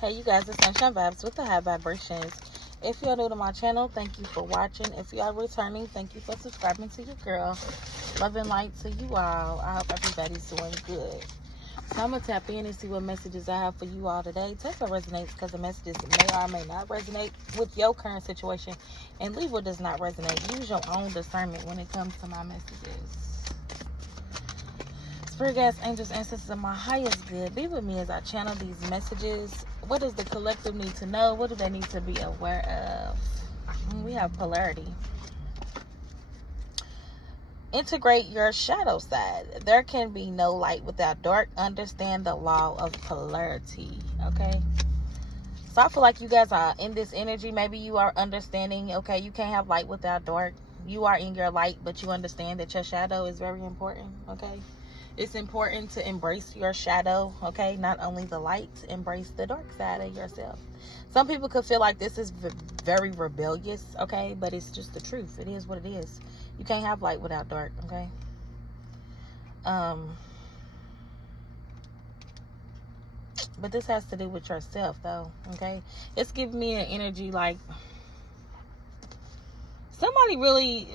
Hey you guys, it's Sunshine Vibes with the high vibrations. If you're new to my channel, thank you for watching. If you are returning, thank you for subscribing to your girl. Love and light to you all. I hope everybody's doing good. So I'm going to tap in and see what messages I have for you all today. Take what resonates, because the messages may or may not resonate with your current situation. And leave what does not resonate. Use your own discernment when it comes to my messages. Spirit guides, angels, ancestors, and my highest good, be with me as I channel these messages. What does the collective need to know? What do they need to be aware of? We have polarity. Integrate your shadow side. There can be no light without dark. Understand the law of polarity. Okay? So I feel like you guys are in this energy. Maybe you are understanding, okay, you can't have light without dark. You are in your light, but you understand that your shadow is very important. Okay? It's important to embrace your shadow, okay? Not only the light, embrace the dark side of yourself. Some people could feel like this is very rebellious, okay? But it's just the truth. It is what it is. You can't have light without dark, okay? But this has to do with yourself, though, okay? It's giving me an energy like somebody really...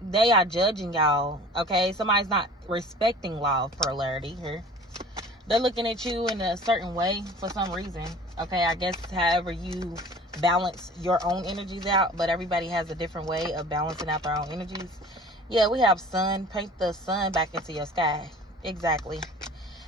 they are judging y'all, okay? Somebody's not respecting law of polarity here. They're looking at you in a certain way for some reason, okay? I guess however you balance your own energies out, but everybody has a different way of balancing out their own energies. Yeah, we have sun. Paint the sun back into your sky. Exactly.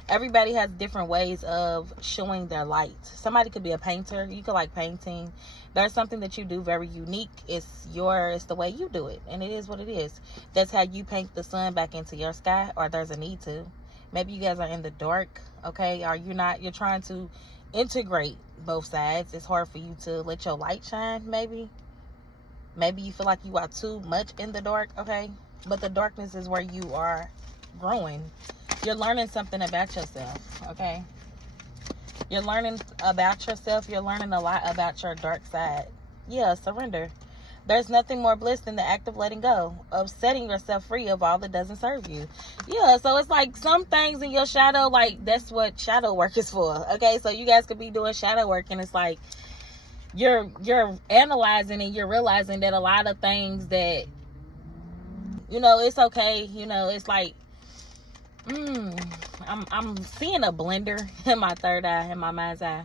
Everybody has different ways of showing their light. Somebody could be a painter. You could like painting. There's something that you do very unique. It's the way you do it. And it is what it is. That's how you paint the sun back into your sky, or there's a need to. Maybe you guys are in the dark, okay? Or you're trying to integrate both sides. It's hard for you to let your light shine, maybe. Maybe you feel like you are too much in the dark, okay? But the darkness is where you are growing. You're learning something about yourself, okay? You're learning about yourself. You're learning a lot about your dark side. Yeah, surrender. There's nothing more bliss than the act of letting go, of setting yourself free of all that doesn't serve you. Yeah, so it's like some things in your shadow, like that's what shadow work is for, okay? So you guys could be doing shadow work, and it's like you're analyzing and you're realizing that a lot of things that, it's okay. It's like, I'm seeing a blender in my third eye, in my mind's eye.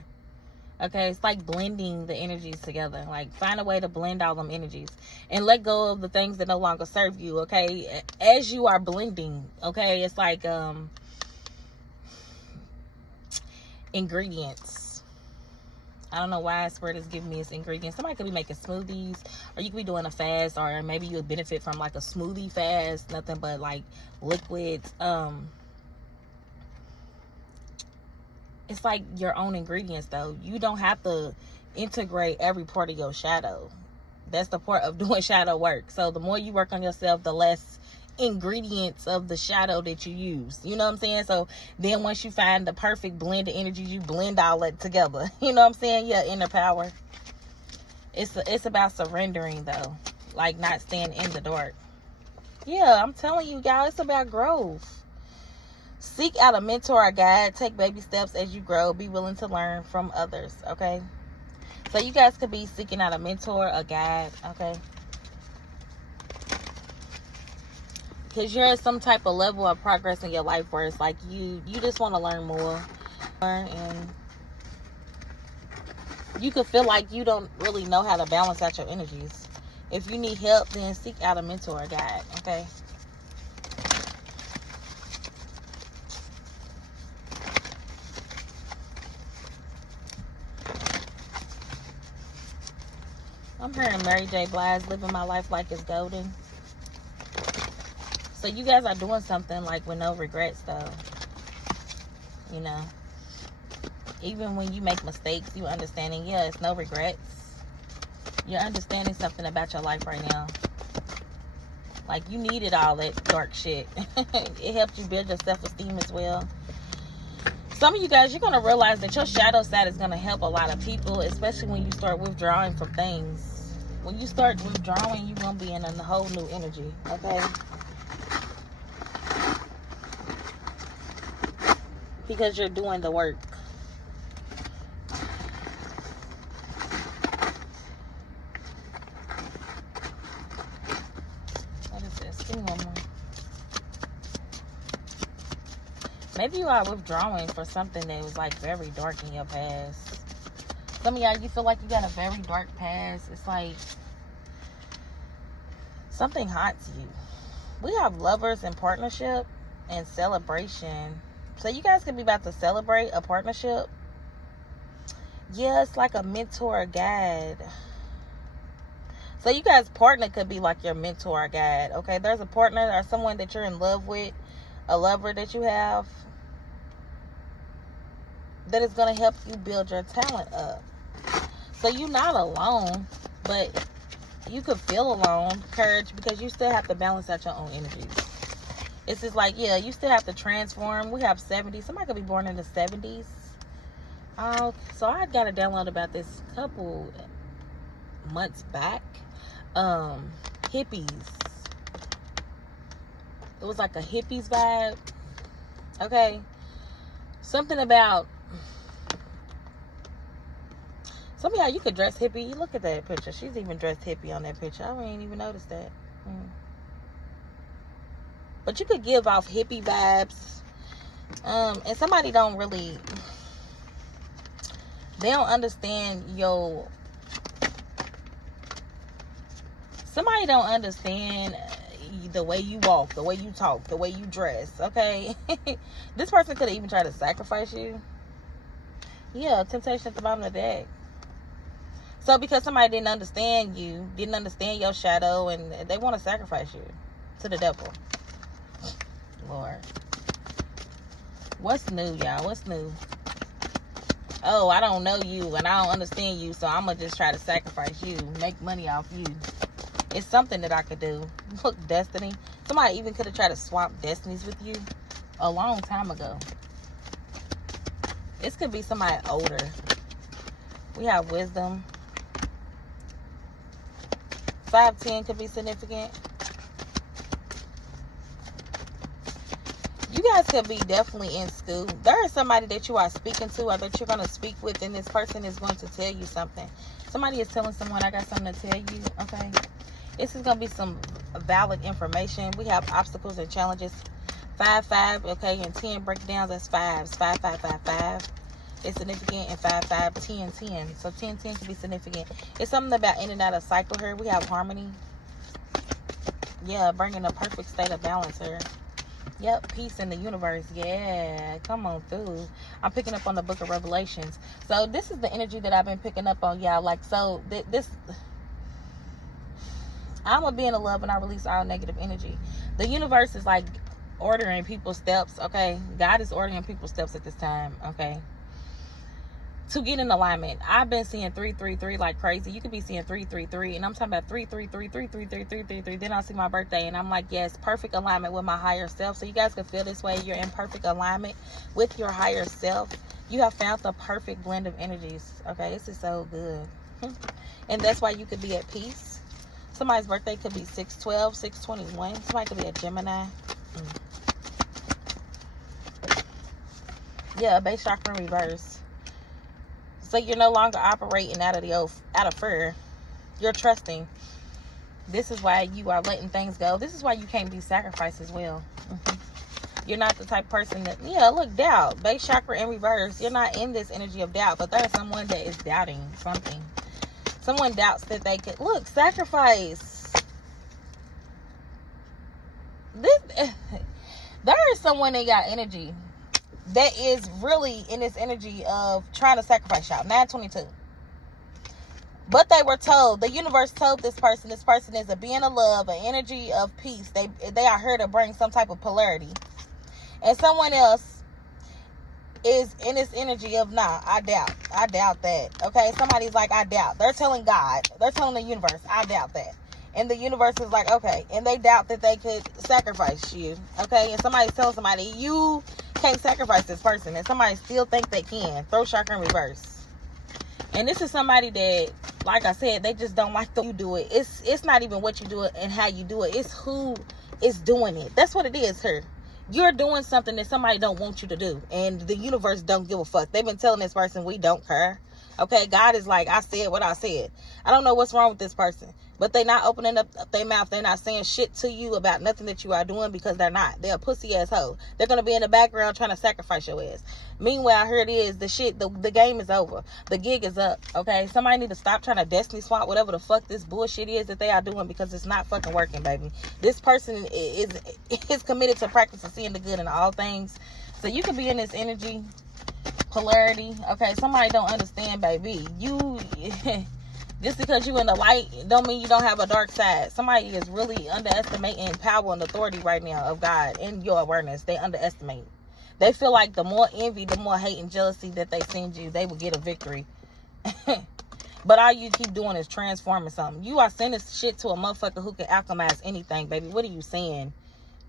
Okay, it's like blending the energies together. Like, find a way to blend all them energies and let go of the things that no longer serve you, okay? As you are blending, okay? It's like ingredients. I don't know why Spirit is giving me its ingredients. Somebody could be making smoothies, or you could be doing a fast, or maybe you'll benefit from like a smoothie fast, nothing but like liquids. It's like your own ingredients, though. You don't have to integrate every part of your shadow. That's the part of doing shadow work. So the more you work on yourself, the less ingredients of the shadow that you use. You know what I'm saying? So then once you find the perfect blend of energy, you blend all that together. You know what I'm saying? Yeah, inner power. It's about surrendering, though. Like not staying in the dark. Yeah, I'm telling you, y'all, it's about growth. Seek out a mentor or guide. Take baby steps as you grow. Be willing to learn from others, okay? So you guys could be seeking out a mentor, a guide, okay? Because you're at some type of level of progress in your life where it's like you just want to learn more. And you could feel like you don't really know how to balance out your energies. If you need help, then seek out a mentor or guide, okay? I'm hearing Mary J. Blige, living my life like it's golden. So you guys are doing something like with no regrets, though. Even when you make mistakes, you understanding, yeah, it's no regrets. You're understanding something about your life right now. Like, you needed all that dark shit. It helped you build your self-esteem as well. Some of you guys, you're going to realize that your shadow side is going to help a lot of people, especially when you start withdrawing from things. When you start withdrawing, you're going to be in a whole new energy, okay? Because you're doing the work. Maybe you are withdrawing for something that was like very dark in your past. Some of y'all, you feel like you got a very dark past. It's like something haunts you. We have lovers and partnership and celebration. So you guys could be about to celebrate a partnership. Yeah, it's like a mentor or guide. So you guys' partner could be like your mentor or guide. Okay, there's a partner or someone that you're in love with, a lover that you have, that is going to help you build your talent up. So you're not alone, but you could feel alone, courage, because you still have to balance out your own energies. It's just like, yeah, you still have to transform. We have 70. Somebody could be born in the 70s. So I got a download about this couple months back. Hippies. It was like a hippies vibe. Okay. Something about, some of y'all, you could dress hippie. Look at that picture. She's even dressed hippie on that picture. I didn't even notice that. But you could give off hippie vibes. And somebody don't really, they don't understand somebody don't understand the way you walk, the way you talk, the way you dress, okay? This person could have even tried to sacrifice you. Yeah, temptation at the bottom of the deck. So because somebody didn't understand you, didn't understand your shadow, and they want to sacrifice you to the devil. Lord. What's new, y'all? What's new? Oh, I don't know you, and I don't understand you, so I'm going to just try to sacrifice you, make money off you. It's something that I could do. Look, destiny. Somebody even could have tried to swap destinies with you a long time ago. This could be somebody older. We have wisdom. 5'10" could be significant. You guys could be definitely in school. There is somebody that you are speaking to or that you're going to speak with, and this person is going to tell you something. Somebody is telling someone, I got something to tell you, okay? This is going to be some valid information. We have obstacles and challenges. 5-5, okay, and 10 breakdowns, that's 5s. 5-5-5-5 is significant, and 5-5-10-10. So 10-10 can be significant. It's something about in and out of cycle here. We have harmony. Yeah, bringing a perfect state of balance here. Yep, peace in the universe. Yeah, come on through. I'm picking up on the book of Revelations. So this is the energy that I've been picking up on, y'all. Like, so this, I'm a being of love, and I release all negative energy. The universe is like ordering people's steps, okay? God is ordering people's steps at this time, okay? To get in alignment. I've been seeing 333 like crazy. You could be seeing 333, and I'm talking about 333. Then I see my birthday, and I'm like, yes, perfect alignment with my higher self. So you guys can feel this way. You're in perfect alignment with your higher self. You have found the perfect blend of energies. Okay, this is so good. And that's why you could be at peace. Somebody's birthday could be 6/12, 6/21. Somebody could be a Gemini. Yeah, base chakra in reverse. So you're no longer operating out of fear. You're trusting. This is why you are letting things go. This is why you can't be sacrificed as well. You're not the type of person that, yeah, look, doubt. Base chakra in reverse. You're not in this energy of doubt, but there's someone that is doubting something. Someone doubts that they could, look, sacrifice. There is someone that got energy that is really in this energy of trying to sacrifice y'all. 922. But they were told, the universe told this person is a being of love, an energy of peace. They are here to bring some type of polarity. And someone else is in this energy of, nah, I doubt that. Okay, somebody's like, I doubt. They're telling God, they're telling the universe, I doubt that. And the universe is like, okay. And they doubt that they could sacrifice you. Okay, and somebody's telling somebody, you can't sacrifice this person, and somebody still think they can. Throw chakra in reverse. And this is somebody that, like I said, they just don't like the way you do it. It's not even what you do it and how you do it. It's who is doing it. That's what it is here. You're doing something that somebody don't want you to do, and the universe don't give a fuck. They've been telling this person, we don't care. Okay, God is like, I said what I said. I don't know what's wrong with this person. But they not opening up their mouth. They're not saying shit to you about nothing that you are doing because they're not. They're a pussy ass hoe. They're going to be in the background trying to sacrifice your ass. Meanwhile, here it is. The game is over. The gig is up. Okay? Somebody need to stop trying to destiny swap whatever the fuck this bullshit is that they are doing, because it's not fucking working, baby. This person is committed to practicing seeing the good in all things. So you can be in this energy polarity. Okay? Somebody don't understand, baby. You... Just because you in the light don't mean you don't have a dark side. Somebody is really underestimating power and authority right now of God in your awareness. They underestimate. They feel like the more envy, the more hate and jealousy that they send you, they will get a victory. But all you keep doing is transforming something. You are sending shit to a motherfucker who can alchemize anything, baby. What are you saying?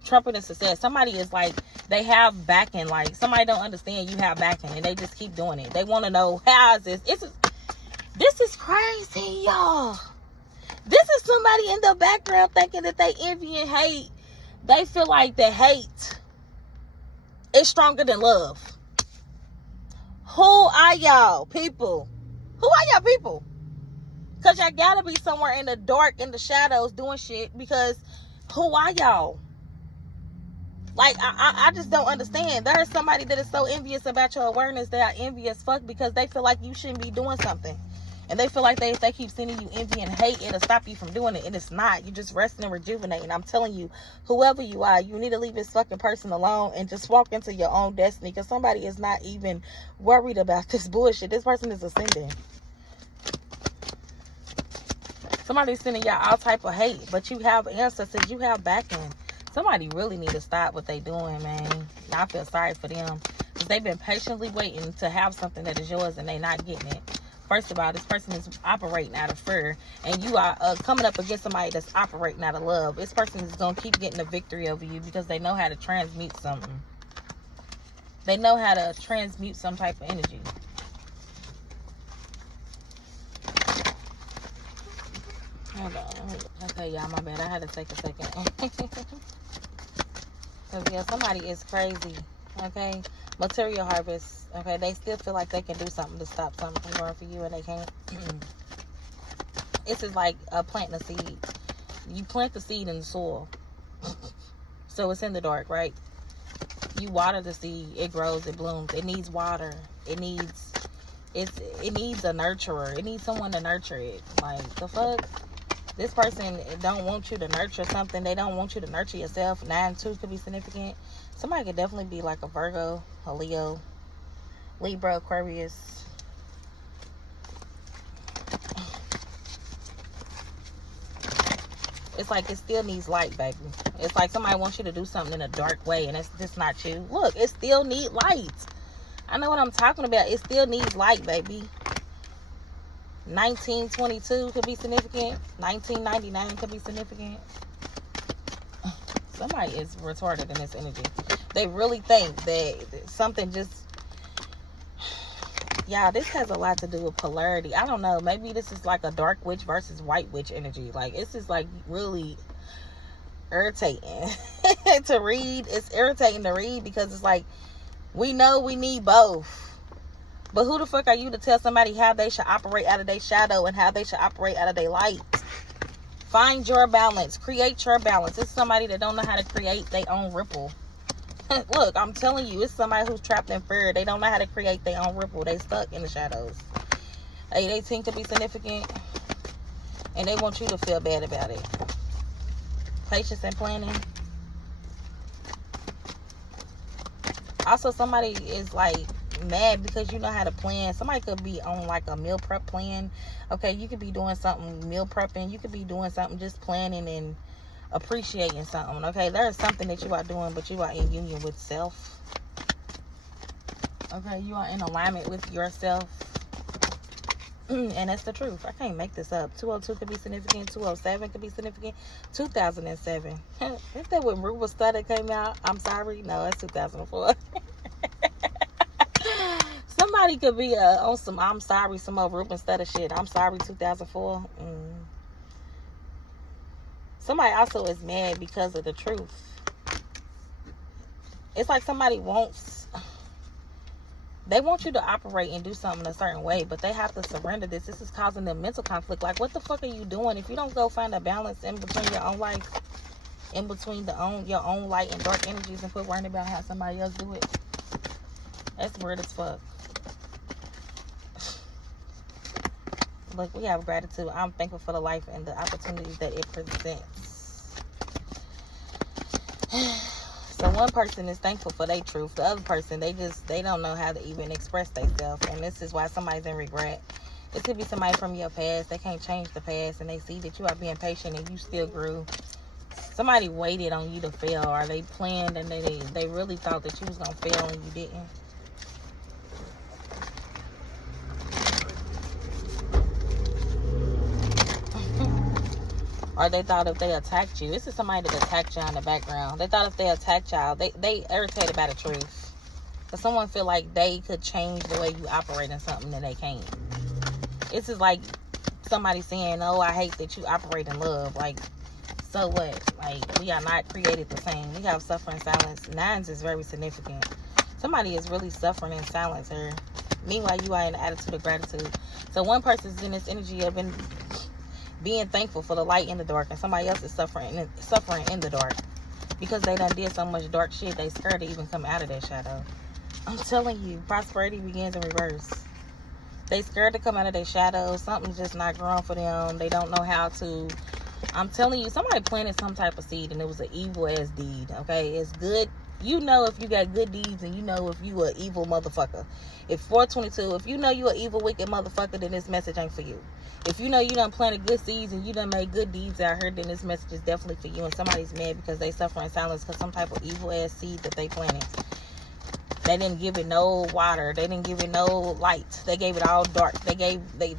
Trumping success. Somebody is like, they have backing. Like, somebody don't understand you have backing, and they just keep doing it. They want to know, how is this? This is crazy, y'all. This is somebody in the background thinking that they envy and hate. They feel like the hate is stronger than love. Who are y'all people? Who are y'all people? Because y'all gotta be somewhere in the dark, in the shadows, doing shit. Because who are y'all? Like, I just don't understand. There is somebody that is so envious about your awareness. They are envious fuck because they feel like you shouldn't be doing something. And they feel like if they keep sending you envy and hate, it'll stop you from doing it. And it's not. You're just resting and rejuvenating. I'm telling you, whoever you are, you need to leave this fucking person alone and just walk into your own destiny. Because somebody is not even worried about this bullshit. This person is ascending. Somebody's sending y'all all type of hate. But you have ancestors. You have backing. Somebody really need to stop what they doing, man. I feel sorry for them. Because they've been patiently waiting to have something that is yours and they not getting it. First of all, this person is operating out of fear, and you are coming up against somebody that's operating out of love. This person is going to keep getting a victory over you because they know how to transmute something. They know how to transmute some type of energy. Hold on. Okay, y'all, my bad. I had to take a second. Because, yeah, somebody is crazy. Okay? Material harvest. Okay, they still feel like they can do something to stop something from growing for you, and they can't. This is like planting a seed. You plant the seed in the soil, so it's in the dark, right? You water the seed, it grows, it blooms. It needs water. It needs a nurturer. It needs someone to nurture it. Like, the fuck? This person don't want you to nurture something. They don't want you to nurture yourself. 9-2 could be significant. Somebody could definitely be like a Virgo, a Leo, Libra, Aquarius. It's like it still needs light, baby. It's like somebody wants you to do something in a dark way, and it's just not you. Look, it still needs light. I know what I'm talking about. It still needs light, baby. 1922 could be significant. 1999 could be significant. Somebody is retarded in this energy. They really think that something just... Yeah, this has a lot to do with polarity. I don't know. Maybe this is like a dark witch versus white witch energy. Like, it's just like really irritating to read. It's irritating to read because it's like, we know we need both. But who the fuck are you to tell somebody how they should operate out of their shadow and how they should operate out of their light? Find your balance. Create your balance. It's somebody that don't know how to create their own ripple. Look, I'm telling you, it's somebody who's trapped in fear. They don't know how to create their own ripple. They stuck in the shadows. 818 could be significant. And they want you to feel bad about it. Patience and planning. Also, somebody is like mad because you know how to plan. Somebody could be on like a meal prep plan. Okay, you could be doing something meal prepping. You could be doing something just planning and appreciating something. Okay, there is something that you are doing, but you are in union with self. Okay, you are in alignment with yourself. And that's the truth. I can't make this up. 202 could be significant. 207 could be significant. 2007. Isn't that when Ruba Study came out? I'm sorry. No, that's 2004. Somebody could be on some I'm sorry, some of Ruben Study shit. I'm sorry, 2004. Somebody also is mad because of the truth. It's like somebody wants... They want you to operate and do something a certain way, but they have to surrender this. This is causing them mental conflict. Like, what the fuck are you doing? If you don't go find a balance in between your own life, in between your own light and dark energies, and quit worrying about how somebody else do it. That's weird as fuck. Look, we have gratitude. I'm thankful for the life and the opportunities that it presents. So one person is thankful for their truth. The other person, they don't know how to even express themselves. And this is why somebody's in regret. It could be somebody from your past. They can't change the past, and they see that you are being patient and you still grew. Somebody waited on you to fail, or they planned and they really thought that you was going to fail and you didn't. Or they thought if they attacked you, this is somebody that attacked you in the background. They thought if they attacked y'all, they irritated by the truth. But someone feel like they could change the way you operate in something that they can't. This is like somebody saying, oh, I hate that you operate in love. Like, so what? Like, we are not created the same. We have suffering silence. Nines is very significant. Somebody is really suffering in silence here. Meanwhile, you are in the attitude of gratitude. So one person's in this energy of being thankful for the light in the dark, and somebody else is suffering in the dark because they done did so much dark shit. They scared to even come out of that shadow. I'm telling you, prosperity begins in reverse. They scared to come out of their shadow. Something's just not growing for them. They don't know how to. I'm telling you, somebody planted some type of seed and it was an evil ass deed. Okay, it's good. You know if you got good deeds, and you know if you an evil motherfucker. If 422, if you know you an evil, wicked motherfucker, then this message ain't for you. If you know you done planted good seeds and you done made good deeds out here, then this message is definitely for you. And somebody's mad because they suffer in silence because some type of evil ass seed that they planted. They didn't give it no water. They didn't give it no light. They gave it all dark. They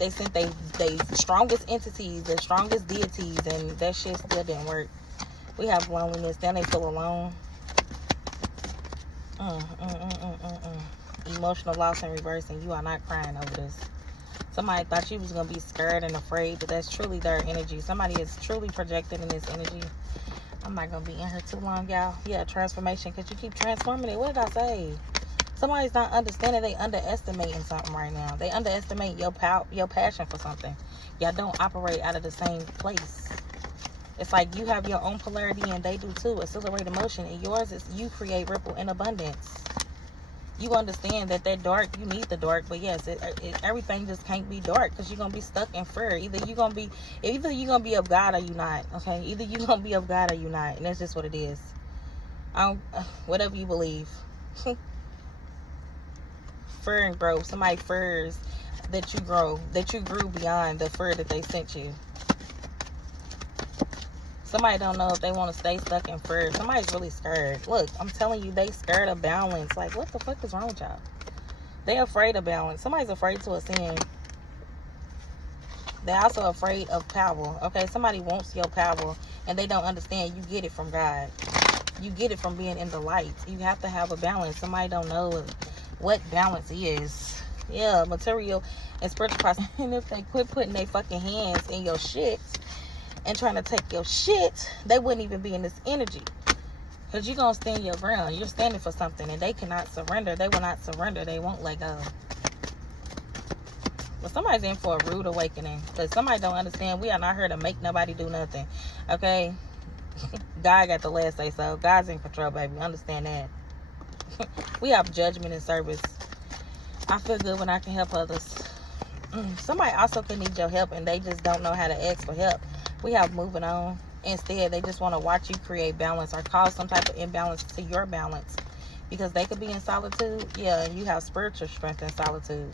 sent they strongest entities, their strongest deities, and that shit still didn't work. We have loneliness. Then they feel alone. Emotional loss in reverse, and you are not crying over this. Somebody thought you was going to be scared and afraid, but that's truly their energy. Somebody is truly projected in this energy. I'm not going to be in here too long, y'all. Yeah, transformation, because you keep transforming it. What did I say? Somebody's not understanding. They underestimating something right now. They underestimate your passion for something. Y'all don't operate out of the same place. It's like you have your own polarity and they do too. Accelerated motion. And yours is you create ripple in abundance. You understand that dark, you need the dark. But yes, everything just can't be dark because you're going to be stuck in fear. Either you're going to be of God or you not. Okay? Either you're going to be of God or you not. And that's just what it is. Whatever you believe. Fear and growth. Somebody fears that you grew beyond the fear that they sent you. Somebody don't know if they want to stay stuck in fear. Somebody's really scared. Look, I'm telling you, they scared of balance. Like, what the fuck is wrong with y'all? They afraid of balance. Somebody's afraid to ascend. They're also afraid of power. Okay, somebody wants your power, and they don't understand you get it from God. You get it from being in the light. You have to have a balance. Somebody don't know what balance is. Yeah, material and spiritual process. And if they quit putting their fucking hands in your shit and trying to take your shit, they wouldn't even be in this energy. Because you're going to stand your ground. You're standing for something, and they cannot surrender. They will not surrender. They won't let go. But somebody's in for a rude awakening. Because somebody don't understand. We are not here to make nobody do nothing. Okay? God got the last say so. God's in control, baby. Understand that. We have judgment and service. I feel good when I can help others. Somebody also could need your help, and they just don't know how to ask for help. We have moving on. Instead, they just want to watch you create balance or cause some type of imbalance to your balance. Because they could be in solitude. Yeah, and you have spiritual strength in solitude.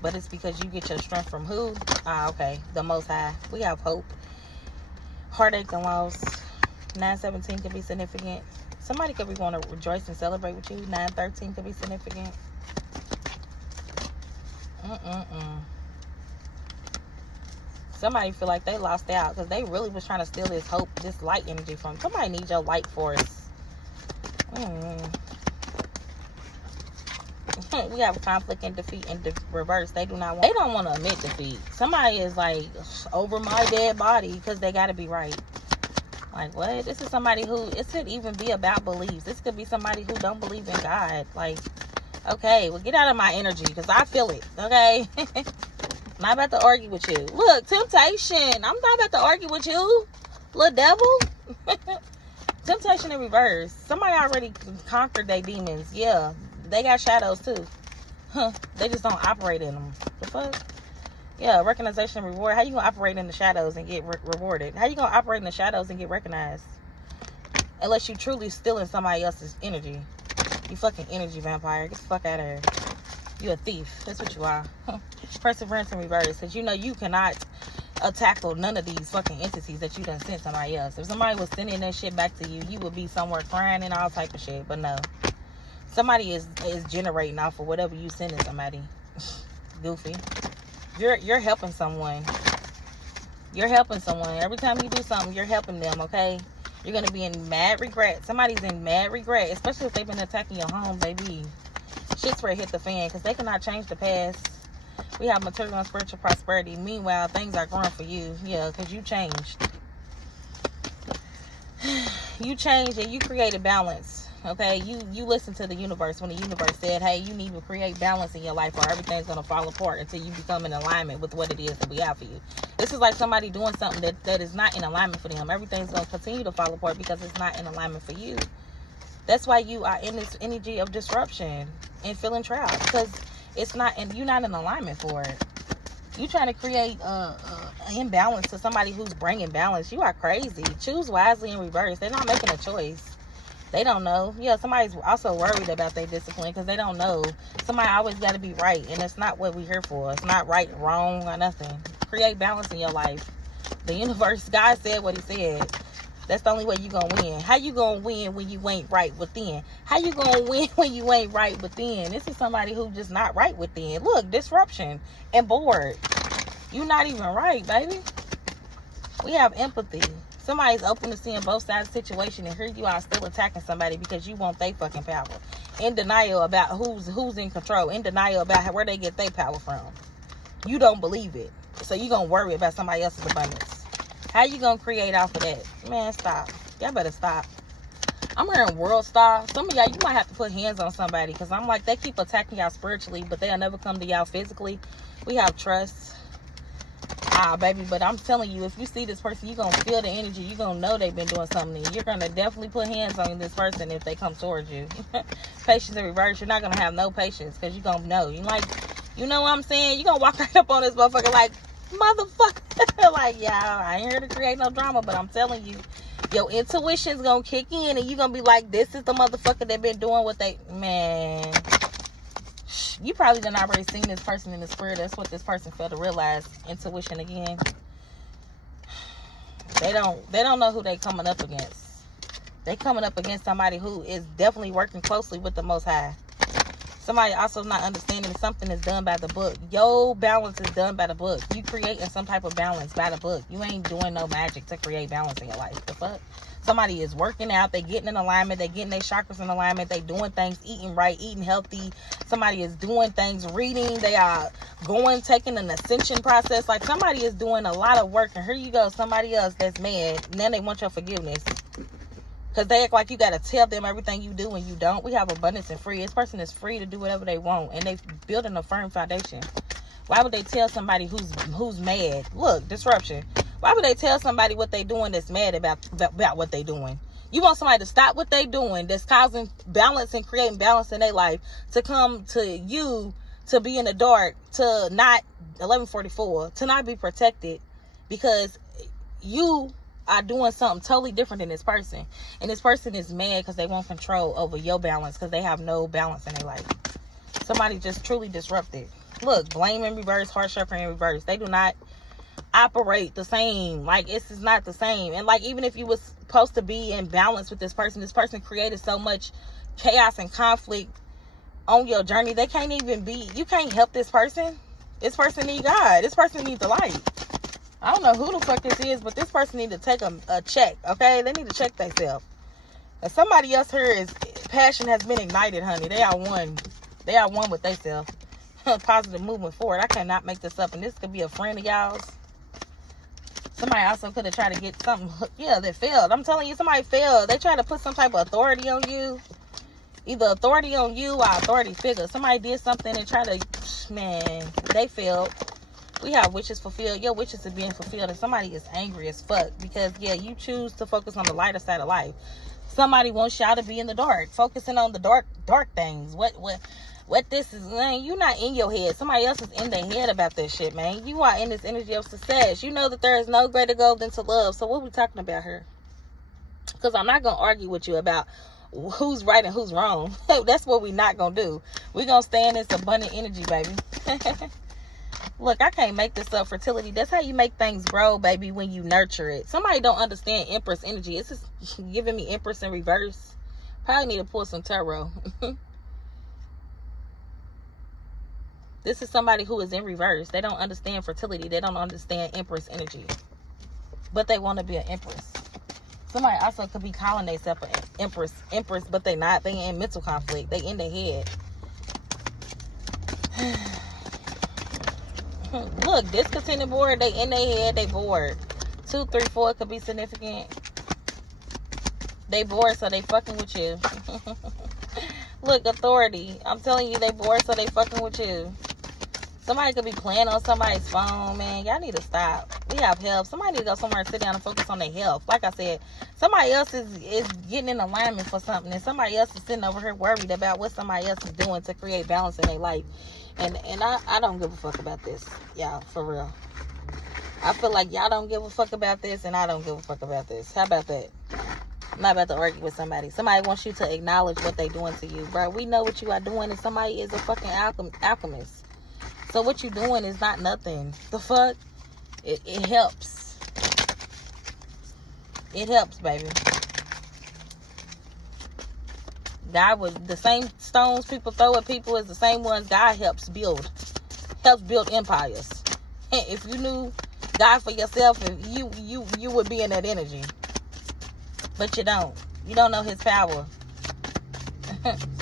But it's because you get your strength from who? Okay. The Most High. We have hope. Heartache and loss. 917 could be significant. Somebody could be want to rejoice and celebrate with you. 913 could be significant. Somebody feel like they lost out because they really was trying to steal this hope, this light energy from. Somebody needs your light force. We have conflict and defeat in reverse. They don't want to admit defeat. Somebody is like over my dead body because they got to be right. Like, what? This is somebody who, it could even be about beliefs. This could be somebody who don't believe in God. Like, Okay, well, get out of my energy because I feel it, okay? Not about to argue with you. Look, temptation. I'm not about to argue with you, little devil. Temptation in reverse. Somebody already conquered their demons. Yeah, they got shadows too. Huh, they just don't operate in them. The fuck? Yeah, recognition and reward. How you gonna operate in the shadows and get rewarded? How you gonna operate in the shadows and get recognized? Unless you truly stealing somebody else's energy. You fucking energy vampire. Get the fuck out of here. You a thief. That's what you are. Perseverance in reverse. Because you know you cannot tackle none of these fucking entities that you done sent somebody else. If somebody was sending that shit back to you, you would be somewhere crying and all type of shit. But no. Somebody is generating off of whatever you sending somebody. Goofy. You're helping someone. You're helping someone. Every time you do something, you're helping them, okay? You're going to be in mad regret. Somebody's in mad regret, especially if they've been attacking your home, baby. Shit's where it hit the fan because they cannot change the past. We have material and spiritual prosperity. Meanwhile, things are growing for you. Yeah, because you changed. You changed and you created balance. Okay, you listen to the universe when the universe said, hey, you need to create balance in your life or everything's going to fall apart until you become in alignment with what it is that we have for you. This is like somebody doing something that is not in alignment for them. Everything's going to continue to fall apart because it's not in alignment for you. That's why you are in this energy of disruption and feeling trapped because it's not, and you're not in alignment for it. You trying to create an imbalance to somebody who's bringing balance. You are crazy. Choose wisely in reverse. They're not making a choice. They don't know. Yeah, somebody's also worried about their discipline because they don't know. Somebody always got to be right, and it's not what we're here for. It's not right, wrong, or nothing. Create balance in your life. The universe, God said what he said. That's the only way you're going to win. How you going to win when you ain't right within? How you going to win when you ain't right within? This is somebody who just not right within. Look, disruption and bored. You're not even right, baby. We have empathy. Somebody's open to seeing both sides of the situation, and here you are still attacking somebody because you want their fucking power. In denial about who's in control. In denial about where they get their power from. You don't believe it. So you're going to worry about somebody else's abundance. How you going to create off of that? Man, stop. Y'all better stop. I'm hearing world star. Some of y'all, you might have to put hands on somebody because I'm like, they keep attacking y'all spiritually, but they'll never come to y'all physically. We have trust. Baby, but I'm telling you, if you see this person, you're going to feel the energy. You're going to know they've been doing something. You're going to definitely put hands on this person if they come towards you. Patience in reverse. You're not going to have no patience because you're going to know. You like, you know what I'm saying? You're going to walk right up on this motherfucker like, motherfucker. Like, yeah, I ain't here to create no drama, but I'm telling you, your intuition's going to kick in and you're going to be like, this is the motherfucker that been doing what they, man. You probably done already seen this person in the spirit. That's what this person failed to realize. Intuition again. They don't know who they coming up against. They coming up against somebody who is definitely working closely with the Most High. Somebody also not understanding something is done by the book. Your balance is done by the book. You creating some type of balance by the book. You ain't doing no magic to create balance in your life. The fuck? Somebody is working out. They getting in alignment. They getting their chakras in alignment. They doing things, eating right, eating healthy. Somebody is doing things, reading. They are taking an ascension process. Like somebody is doing a lot of work. And here you go, somebody else that's mad. Now they want your forgiveness. Because they act like you got to tell them everything you do and you don't. We have abundance and free. This person is free to do whatever they want. And they've building a firm foundation. Why would they tell somebody who's mad? Look, disruption. Why would they tell somebody what they doing that's mad about what they doing? You want somebody to stop what they doing that's causing balance and creating balance in their life to come to you to be in the dark, to not 1144, to not be protected because you are doing something totally different than this person. And this person is mad because they want control over your balance because they have no balance in their life. Somebody just truly disrupted. Look, blame in reverse, heart chakra in reverse. They do not operate the same. Like, it's just not the same. And like, even if you was supposed to be in balance with this person created so much chaos and conflict on your journey. They can't even be, you can't help this person. This person need God. This person needs the light. I don't know who the fuck this is, but this person need to take a check, okay? They need to check themselves. And somebody else here is, passion has been ignited, honey. They are one. They are one with themselves. Positive movement forward. I cannot make this up. And this could be a friend of y'all's. Somebody also could have tried to get something. Yeah, they failed. I'm telling you, somebody failed. They tried to put some type of authority on you. either authority on you or authority figure. Somebody did something and try to, man, they failed. We have wishes fulfilled. Your wishes are being fulfilled, and somebody is angry as fuck because, yeah, you choose to focus on the lighter side of life. Somebody wants y'all to be in the dark, focusing on the dark things. What this is, man, you not in your head. Somebody else is in their head about this shit, man. You are in this energy of success. You know that there is no greater goal than to love. So what we talking about here? Because I'm not going to argue with you about who's right and who's wrong. That's what we not going to do. We're going to stay in this abundant energy, baby. Look, I can't make this up. Fertility, that's how you make things grow, baby, when you nurture it. Somebody don't understand Empress energy. It's just giving me Empress in reverse. Probably need to pull some tarot. This is somebody who is in reverse. They don't understand fertility. They don't understand Empress energy. But they want to be an Empress. Somebody also could be calling themselves an Empress, but they not. They in mental conflict. They in their head. Look, discontented bored. They in their head. They bored. 2, 3, 4 could be significant. They bored, so they fucking with you. Look, authority. I'm telling you, they bored, so they fucking with you. Somebody could be playing on somebody's phone, man. Y'all need to stop. We have health. Somebody need to go somewhere and sit down and focus on their health. Like I said, somebody else is getting in alignment for something, and somebody else is sitting over here worried about what somebody else is doing to create balance in their life. And I don't give a fuck about this, y'all, for real. I feel like y'all don't give a fuck about this, and I don't give a fuck about this. How about that? I'm not about to argue with somebody. Somebody wants you to acknowledge what they're doing to you, bro. We know what you are doing, and somebody is a fucking alchemist. So what you doing is not nothing. The fuck? It helps. It helps, baby. God would, the same stones people throw at people is the same ones God helps build empires. If you knew God for yourself, you would be in that energy. But you don't. You don't know his power.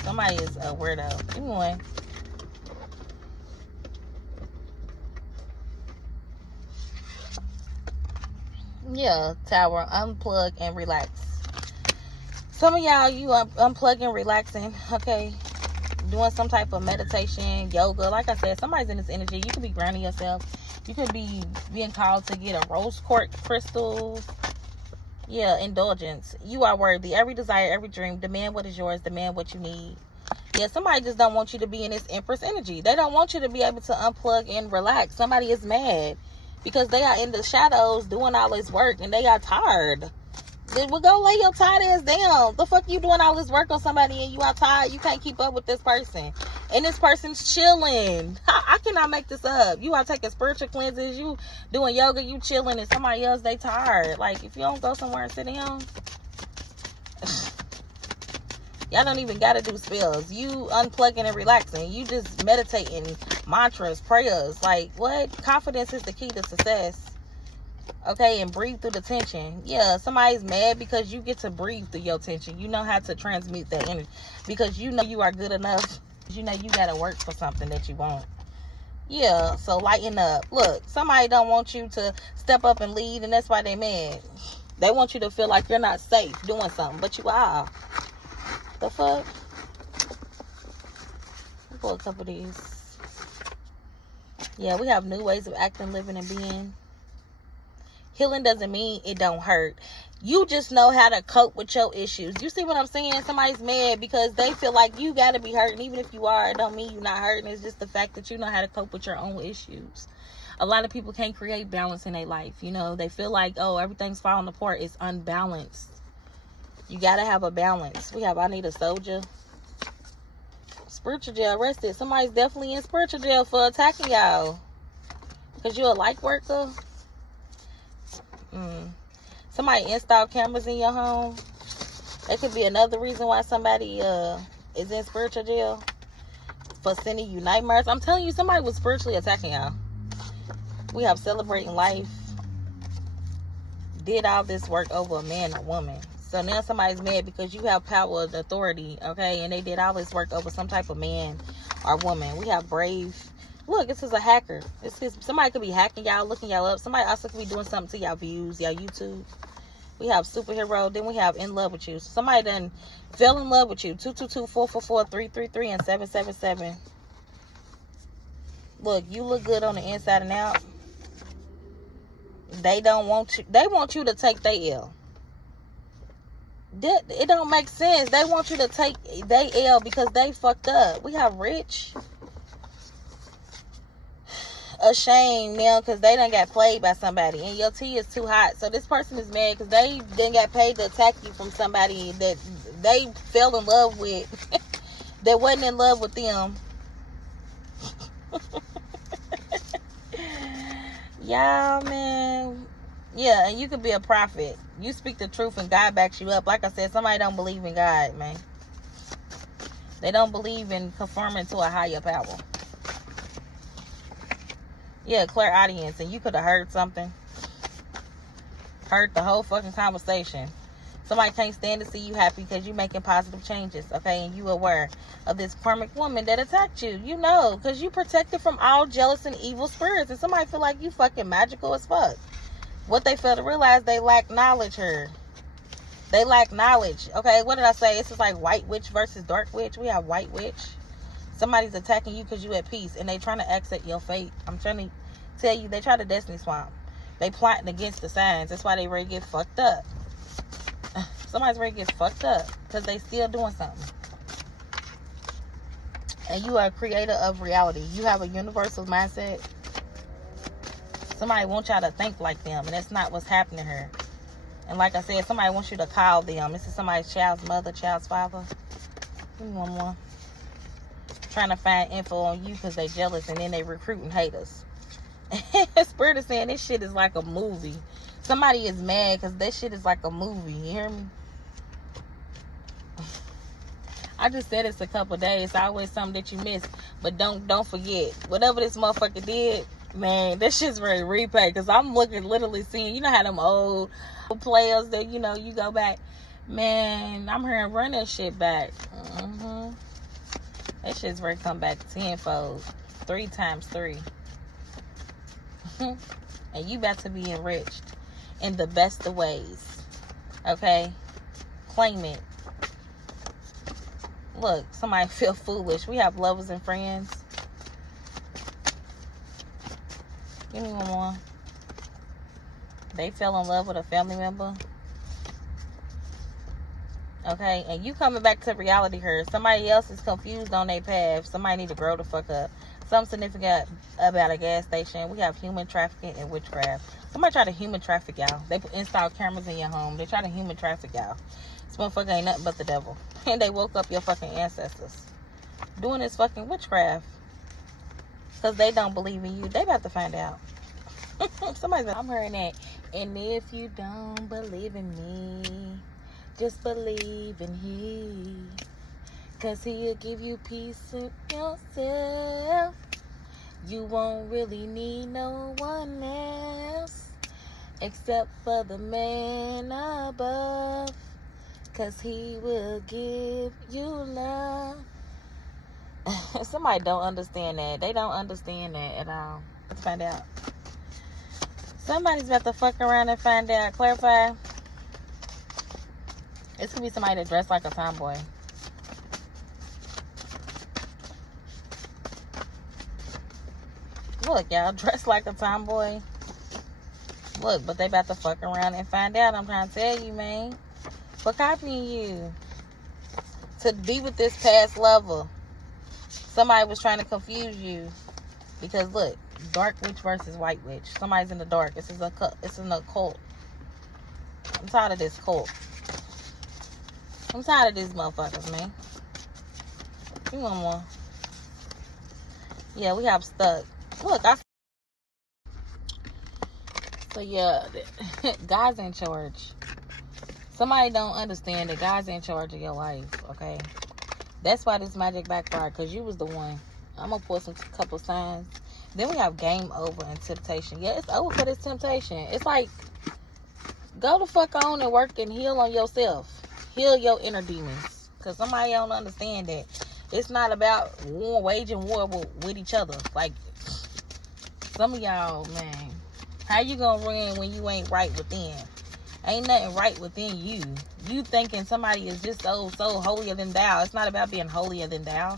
Somebody is a weirdo. Anyway. Yeah, Tower, unplug and relax. Some of y'all, you are unplugging, relaxing, okay? Doing some type of meditation, yoga. Like I said, somebody's in this energy. You could be grounding yourself. You could be being called to get a rose quartz crystal. Yeah, indulgence. You are worthy. Every desire, every dream. Demand what is yours. Demand what you need. Yeah, somebody just don't want you to be in this Empress energy. They don't want you to be able to unplug and relax. Somebody is mad because they are in the shadows doing all this work and they are tired. Then we'll go lay your tired ass down. The fuck you doing all this work on somebody and you are tired? You can't keep up with this person. And this person's chilling. I cannot make this up. You are taking spiritual cleanses. You doing yoga. You chilling. And somebody else, they tired. Like, if you don't go somewhere and sit down. Y'all don't even got to do spells. You unplugging and relaxing. You just meditating, mantras, prayers. Like, what? Confidence is the key to success. Okay, and breathe through the tension. Yeah, somebody's mad because you get to breathe through your tension. You know how to transmute that energy because you know you are good enough. You know you got to work for something that you want. Yeah, so lighten up. Look, somebody don't want you to step up and lead, and that's why they mad. They want you to feel like you're not safe doing something, but you are. The fuck? We'll pull a couple of these. Yeah, we have new ways of acting, living, and being. Healing doesn't mean it don't hurt. You just know how to cope with your issues. You see what I'm saying? Somebody's mad because they feel like you got to be hurting. Even if you are, it don't mean you're not hurting. It's just the fact that you know how to cope with your own issues. A lot of people can't create balance in their life. You know, they feel like, oh, everything's falling apart. It's unbalanced. You got to have a balance. We have, I need a soldier. Spiritual jail arrested. Somebody's definitely in spiritual jail for attacking y'all. Because you're a light worker. Somebody install cameras in your home. That could be another reason why somebody is in spiritual jail, for sending you nightmares. I'm telling you, somebody was spiritually attacking y'all. We have celebrating life. Did all this work over a man or woman. So now somebody's mad because you have power and authority, okay? And they did all this work over some type of man or woman. We have brave. Look, this is a hacker. Somebody could be hacking y'all, looking y'all up. Somebody also could be doing something to y'all views, y'all YouTube. We have superhero. Then we have in love with you. So somebody done fell in love with you. 222-444-333 and 777. Look, you look good on the inside and out. They don't want you. They want you to take their L. It don't make sense. They want you to take their L because they fucked up. We have rich. Ashamed now because they done got played by somebody and your tea is too hot. So this person is mad because they didn't got paid to attack you from somebody that they fell in love with that wasn't in love with them. Y'all, man. Yeah, and you could be a prophet. You speak the truth and God backs you up. Like I said, somebody don't believe in God, man. They don't believe in conforming to a higher power. Yeah, clairaudience, and you could have heard something. Heard the whole fucking conversation. Somebody can't stand to see you happy because you're making positive changes, okay? And you aware of this karmic woman that attacked you. You know, because you protected from all jealous and evil spirits. And somebody feel like you fucking magical as fuck. What they fail to realize, they lack knowledge here. They lack knowledge. Okay, what did I say? It's just like white witch versus dark witch. We have white witch. Somebody's attacking you because you at peace. And they trying to exit your fate. I'm trying to tell you, they try to destiny swamp. They plotting against the signs. That's why they ready to get fucked up. Somebody's ready to get fucked up because they still doing something. And you are a creator of reality. You have a universal mindset. Somebody wants y'all to think like them, and that's not what's happening here. And like I said, somebody wants you to call them. This is somebody's child's mother, child's father. Give me one more. Trying to find info on you because they jealous, and then they recruiting haters. Spirit is saying this shit is like a movie. Somebody is mad because this shit is like a movie. You hear me? I just said this a couple days. It's always something that you miss. But don't forget. Whatever this motherfucker did, man, this shit's very replay. Because I'm literally seeing, you know how them old players that, you know, you go back. Man, I'm hearing run that shit back. That shit's ready to come back tenfold. 3 times 3. And you about to be enriched in the best of ways. Okay? Claim it. Look, somebody feel foolish. We have lovers and friends. Give me one more. They fell in love with a family member. Okay? And you coming back to reality here. Somebody else is confused on their path. Somebody need to grow the fuck up. Something significant about a gas station. We have human trafficking and witchcraft. Somebody try to human traffic y'all. They install cameras in your home. They try to human traffic y'all. This motherfucker ain't nothing but the devil. And they woke up your fucking ancestors. Doing this fucking witchcraft. Because they don't believe in you. They about to find out. I'm hearing that. And if you don't believe in me, just believe in He. Because He'll give you peace of yourself. You won't really need no one else except for the man above. Because He will give you love. Somebody don't understand that. They don't understand that at all. Let's find out. Somebody's about to fuck around and find out. Clarify. It's gonna be somebody that dressed like a tomboy. Look, y'all, dressed like a tomboy. Look, but they about to fuck around and find out. I'm trying to tell you, man. For copying you. To be with this past lover. Somebody was trying to confuse you. Because, look, dark witch versus white witch. Somebody's in the dark. It's an occult. I'm tired of this cult. I'm tired of these motherfuckers, man. Give me one more. Yeah, we have stuck. Look, so yeah, God's in charge. Somebody don't understand that God's in charge of your life, okay? That's why this magic backfired, because you was the one. I'm going to pull some couple signs. Then we have game over and temptation. Yeah, it's over for this temptation. It's like, go the fuck on and work and heal on yourself. Heal your inner demons. Because somebody don't understand that. It's not about waging war with each other. Like, some of y'all, man, how you gonna win when you ain't right within? Ain't nothing right within you. You thinking somebody is just so holier than thou. It's not about being holier than thou.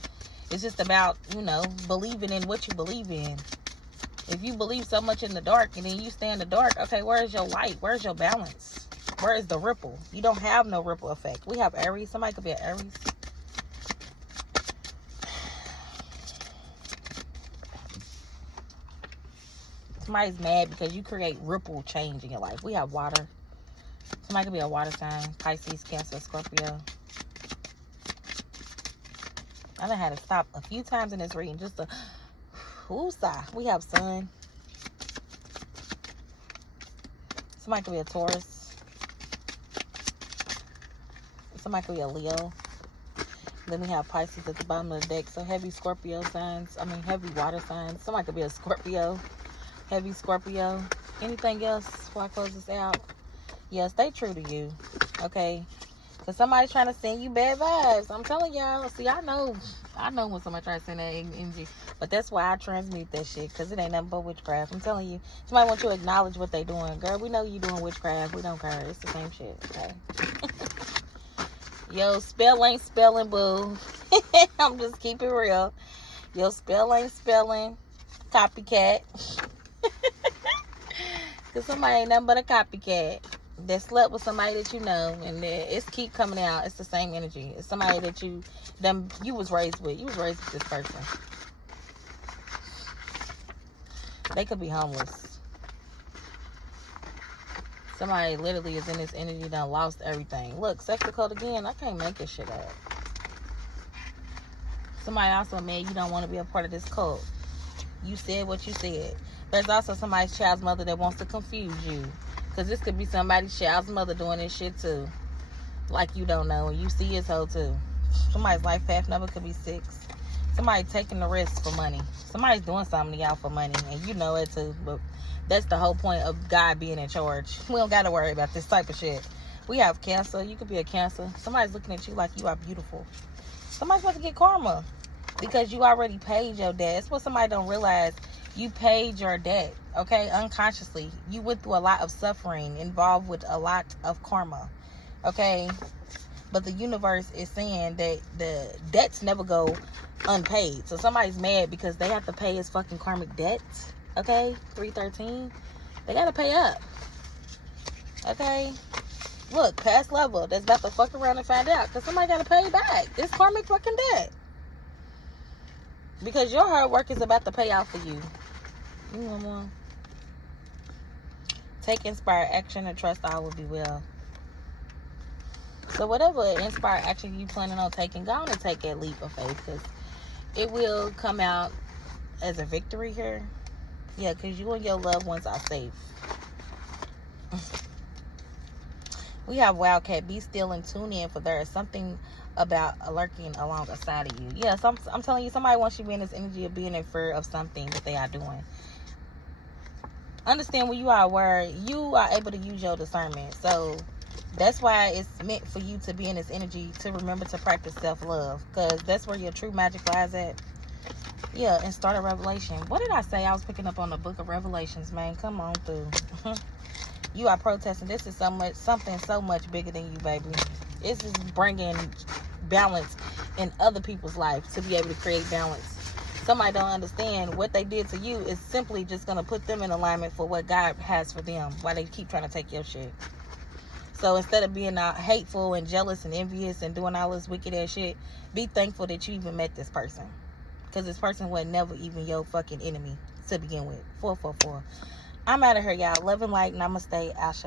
It's just about, you know, believing in what you believe in. If you believe so much in the dark and then you stay in the dark, okay, where is your light? Where's your balance? Where is the ripple? You don't have no ripple effect. We have Aries. Somebody could be an Aries. Somebody's mad because you create ripple change in your life. We have water. Somebody could be a water sign. Pisces, Cancer, Scorpio. I done had to stop a few times in this reading just to woosah. We have Sun. Somebody could be a Taurus. Somebody could be a Leo. Then we have Pisces at the bottom of the deck. So heavy Scorpio signs. I mean heavy water signs. Somebody could be a Scorpio. Heavy Scorpio. Anything else before I close this out? Yeah, stay true to you. Okay? Because somebody's trying to send you bad vibes. I'm telling y'all. See, I know when somebody tries to send that energy. But that's why I transmute that shit. Because it ain't nothing but witchcraft. I'm telling you. Somebody wants you to acknowledge what they doing. Girl, we know you doing witchcraft. We don't care. It's the same shit. Okay? Yo, spell ain't spelling, boo. I'm just keep it real. Yo, spell ain't spelling. Copycat. Because somebody ain't nothing but a copycat that slept with somebody that you know, and it's keep coming out. It's the same energy. It's somebody that you was raised with. You was raised with this person. They could be homeless. Somebody literally is in this energy done lost everything. Look, sex code again. I can't make this shit up. Somebody also mad you don't want to be a part of this cult. You said what you said. There's also somebody's child's mother that wants to confuse you. Because this could be somebody's child's mother doing this shit too. Like you don't know. And you see his hoe too. Somebody's life path number could be 6. Somebody taking the risk for money. Somebody's doing something to y'all for money. And you know it too. But that's the whole point of God being in charge. We don't got to worry about this type of shit. We have Cancer. You could be a Cancer. Somebody's looking at you like you are beautiful. Somebody's supposed to get karma. Because you already paid your debt. It's what somebody don't realize. You paid your debt, okay? Unconsciously. You went through a lot of suffering involved with a lot of karma, okay? But the universe is saying that the debts never go unpaid. So somebody's mad because they have to pay his fucking karmic debt, okay? 313. They got to pay up, okay? Look, past level that's about to fuck around and find out because somebody got to pay back this karmic fucking debt. Because your hard work is about to pay out for you. You want more? Take inspired action and trust all will be well. So whatever inspired action you planning on taking, go on and take that leap of faith. Because it will come out as a victory here. Yeah, because you and your loved ones are safe. We have Wildcat. Be still and tune in, for there is something about lurking along the side of you. Yeah, so I'm telling you, somebody wants you to be in this energy of being in fear of something that they are doing. Understand when you are aware, you are able to use your discernment. So that's why it's meant for you to be in this energy, to remember to practice self-love, because that's where your true magic lies at. Yeah, and start a revelation. What did I say? I was picking up on the book of Revelations, man. Come on through. You are protesting. This is something so much bigger than you, baby. This is bringing balance in other people's lives to be able to create balance. Somebody don't understand what they did to you is simply just going to put them in alignment for what God has for them while they keep trying to take your shit. So instead of being hateful and jealous and envious and doing all this wicked ass shit, be thankful that you even met this person. Because this person was never even your fucking enemy to begin with. 444. I'm out of here, y'all. Love and light. Namaste. Ashe.